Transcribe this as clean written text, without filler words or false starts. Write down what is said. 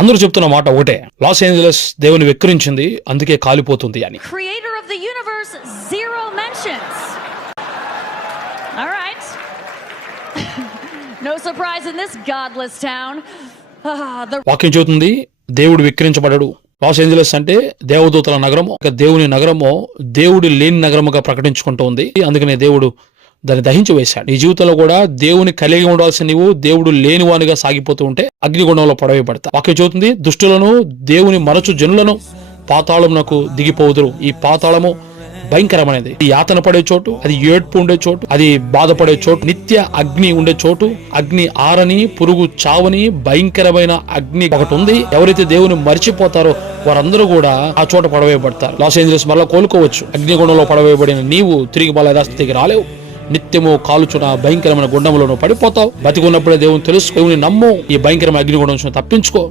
అందరూ చెప్తున్న మాట ఒకటే, లాస్ ఏంజలస్ దేవుని వెక్కిరించింది, అందుకే కాలిపోతుంది అని. Creator of the universe, zero mentions. All right. No surprise in this godless town. వాక్యం చెబుతుంది దేవుడు విక్రించబడడు. లాస్ ఏంజలస్ అంటే దేవదూతల నగరము, దేవుని నగరము దేవుడు లేని నగరముగా ప్రకటించుకుంటూ ఉంది. అందుకనే దేవుడు దాన్ని దహించి వేశాడు. ఈ జీవితంలో కూడా దేవుని కలిగి ఉండాల్సిన నీవు దేవుడు లేనివానిగా సాగిపోతూ ఉంటే అగ్నిగుండంలో పడవేయబడతా. వాక్యం చెబుతుంది, దుష్టులను దేవుని మరచు జనులను పాతాళమునకు దిగిపోదురు. ఈ పాతాళము భయంకరమైనది. యాతన పడే చోటు, అది ఏడ్పు ఉండే చోటు, అది బాధపడే చోటు, నిత్య అగ్ని ఉండే చోటు, అగ్ని ఆరని పురుగు చావని భయంకరమైన అగ్ని ఒకటి ఉంది. ఎవరైతే దేవుని మర్చిపోతారో వారందరూ కూడా ఆ చోట పడవేయబడతారు. లాస్ ఏంజలస్ మరలా కోలుకోవచ్చు. అగ్నిగుండంలో పడవేయబడిన నీవు తిరిగి మళ్ళా యథాస్థితికి రాలేవు. నిత్యము కాలుచున్న భయంకరమైన గుండంలో పడిపోతావు. బతికున్నప్పుడే దేవుని తెలుసు, దేవుని నమ్ము, ఈ భయంకరమైన అగ్నిగుండం నుంచి తప్పించుకో.